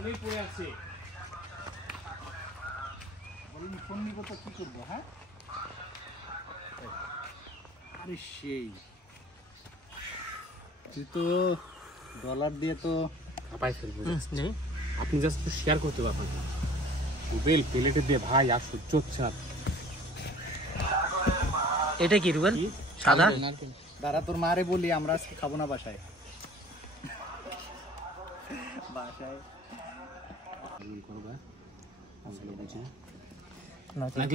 আসলেই পড়ে আছে। বলুন ফোন নিব তো কি করবো? হ্যাঁ আরে সেই তুই তো ডলার দিয়ে তো পাই ফেলবো। আপনি জাস্ট একটু শেয়ার করতে পারবেন। রুবেল প্লেটে দিয়ে ভাই আর সহ্য হচ্ছে না। এটা কি রুবেল? সাদা? দাঁড়া তোর মারে বলি আমরা আজকে খাবো না বাসায়। বাসায়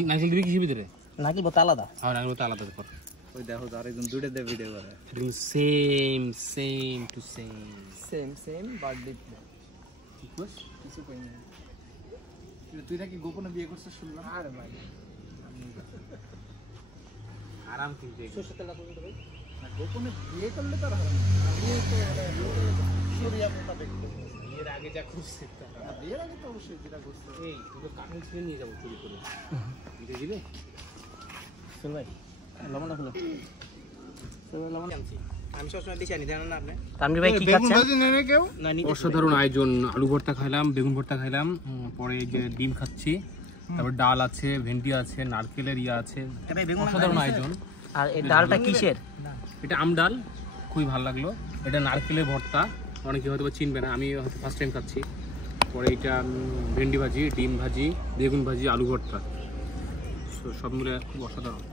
নারকেল দিবি কিসের ভিতরে? নাকি বোতা আলাদা? হ্যাঁ নারকেল তো আলাদা ব্যাপার। ওই দেখো আরেকজন দুটো দিয়ে ভিডিও করে। Same same to same same same birthday. কিছু কইনি। তুই নাকি গোপনে বিয়ে করছিস শুনলাম। আরে ভাই আরাম কিন্তু গোপনে বিয়ে করলে তো আর হবে না। বিয়ে তো শরিয়া কথা দেখতে বিয়ের আগে যা করছে বিয়ের আগে তো অবশ্যই যেটা করছে। এই তোকে কাঠের ছিঁড়ে নিয়ে যাবো চুরি করে। দিতে দিবে? চল ভাই লবণটা খুলো। লবণ আনছি আমি সবসময় দিছি আনি জানেন না আপনি? তানভীর ভাই কি খাচ্ছেন? না অসাধারণ আয়োজন। আলু ভর্তা খাইলাম, বেগুন ভর্তা খাইলাম, পরে এই যে ডিম খাচ্ছি, তারপর ডাল আছে, ভেন্ডি আছে, নারকেলের ইয়া আছে। অসাধারণ আয়োজন। আর এই ডালটা কিসের? এটা আম ডাল, খুবই ভালো লাগলো। এটা নারকেলের ভর্তা, অনেকে হয়তো চিনবে না, আমি হয়তো ফার্স্ট টাইম খাচ্ছি। পরে এটা ভেন্ডি ভাজি, ডিম ভাজি, বেগুন ভাজি, আলু ভর্তা, সব মিলে খুব অসাধারণ।